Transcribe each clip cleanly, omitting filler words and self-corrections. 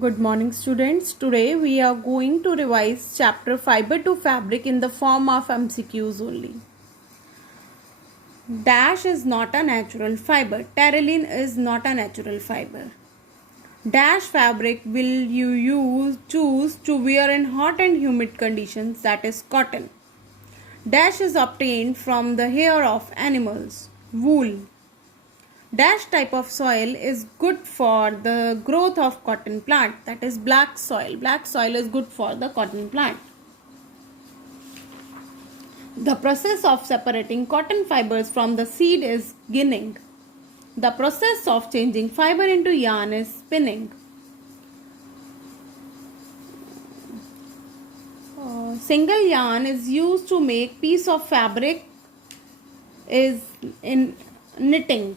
Good morning, students. Today we are going to revise chapter Fiber to Fabric in the form of MCQs only. Dash is not a natural fiber. Terylene is not a natural fiber. Dash fabric will you choose to wear in hot and humid conditions, that is cotton. Dash is obtained from the hair of animals, wool. Dash type of soil is good for the growth of cotton plant, that is black soil. Black soil is good for the cotton plant. The process of separating cotton fibers from the seed is ginning. The process of changing fiber into yarn is spinning. Single yarn is used to make piece of fabric is in knitting.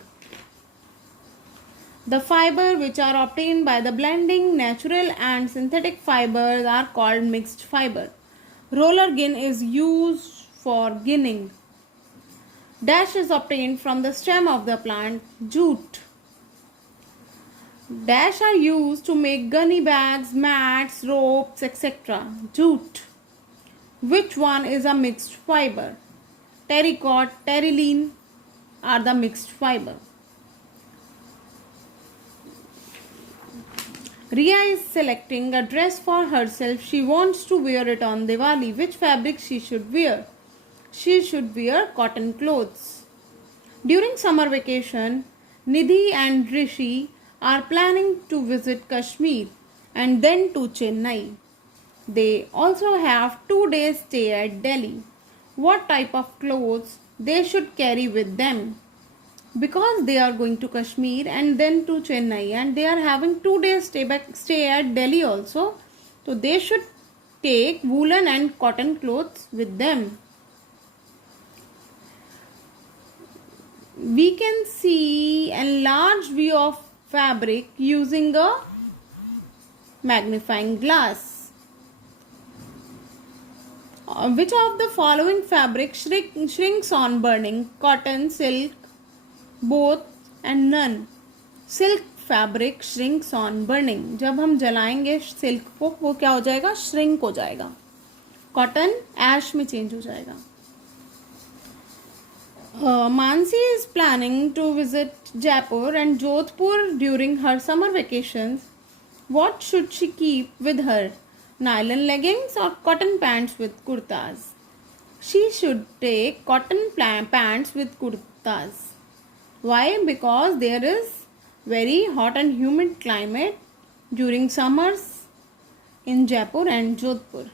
The fiber which are obtained by the blending natural and synthetic fibers are called mixed fiber. Roller gin is used for ginning. Dash is obtained from the stem of the plant, jute. Dash are used to make gunny bags, mats, ropes, etc. Jute. Which one is a mixed fiber? Terracotta, terylene are the mixed fiber. Ria is selecting a dress for herself. She wants to wear it on Diwali. Which fabric she should wear? She should wear cotton clothes. During summer vacation, Nidhi and Rishi are planning to visit Kashmir and then to Chennai. They also have 2 days stay at Delhi. What type of clothes they should carry with them? Because they are going to Kashmir and then to Chennai and they are having 2 days stay at Delhi also, so they should take woolen and cotton clothes with them. We can see a large view of fabric using a magnifying glass. Which of the following fabric shrinks on burning? Cotton, silk, both and none. Silk fabric shrinks on burning. जब हम जलाएंगे silk को वो क्या हो जाएगा? Shrink हो जाएगा. Cotton ऐश में चेंज हो जाएगा. Mansi is planning to visit Jaipur and Jodhpur during her summer vacations. What should she keep with her? Nylon leggings or cotton pants with kurtas? She should take cotton pants with kurtas. Why? Because there is very hot and humid climate during summers in Jaipur and Jodhpur.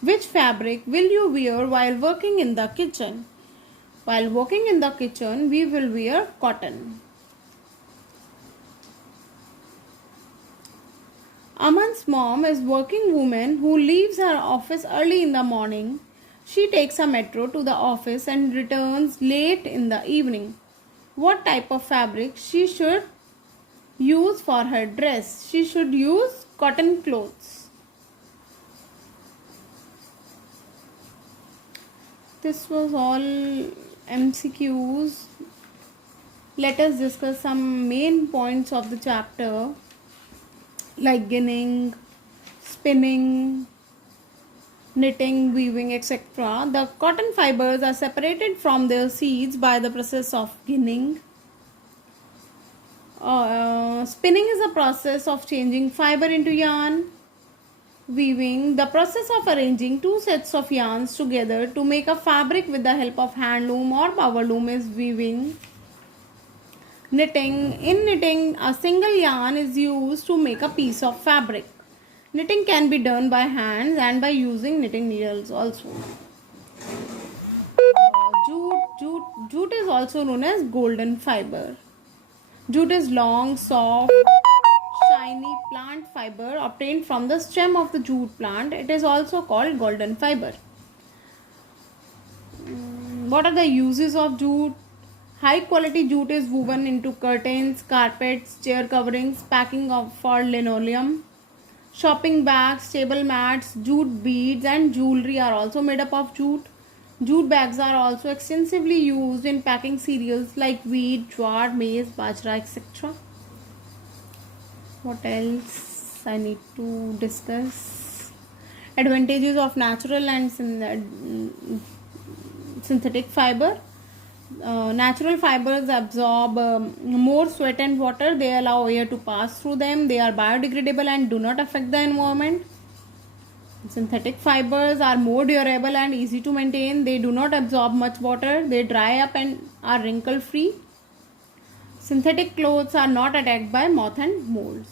Which fabric will you wear while working in the kitchen? While working in the kitchen, we will wear cotton. Aman's mom is working woman who leaves her office early in the morning. She takes a metro to the office and returns late in the evening. What type of fabric she should use for her dress? She should use cotton clothes. This was all MCQs. Let us discuss some main points of the chapter like ginning, spinning, knitting, weaving, etc. The cotton fibers are separated from their seeds by the process of ginning. Spinning is a process of changing fiber into yarn. Weaving, the process of arranging 2 sets of yarns together to make a fabric with the help of hand loom or power loom is weaving. Knitting, in knitting, a single yarn is used to make a piece of fabric. Knitting can be done by hands and by using knitting needles also. Jute is also known as golden fiber. Jute is long, soft, shiny plant fiber obtained from the stem of the jute plant. It is also called golden fiber. What are the uses of jute? High quality jute is woven into curtains, carpets, chair coverings, packing for linoleum. Shopping bags, table mats, jute beads and jewelry are also made up of jute. Jute bags are also extensively used in packing cereals like wheat, jowar, maize, bajra, etc. What else I need to discuss? Advantages of natural and synthetic fiber. Natural fibers absorb more sweat and water. They allow air to pass through them. They are biodegradable and do not affect the environment. Synthetic fibers are more durable and easy to maintain. They do not absorb much water. They dry up and are wrinkle free. Synthetic clothes are not attacked by moth and molds.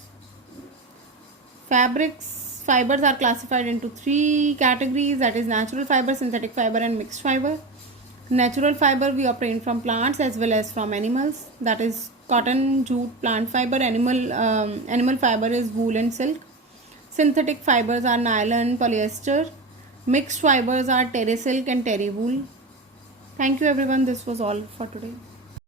Fibers are classified into three categories, that is natural fiber, synthetic fiber and mixed fiber. Natural fiber we obtain from plants as well as from animals, that is cotton, jute, plant fiber. Animal fiber is wool and silk. Synthetic fibers are nylon, polyester. Mixed fibers are terry silk and terry wool. Thank you everyone. This was all for today.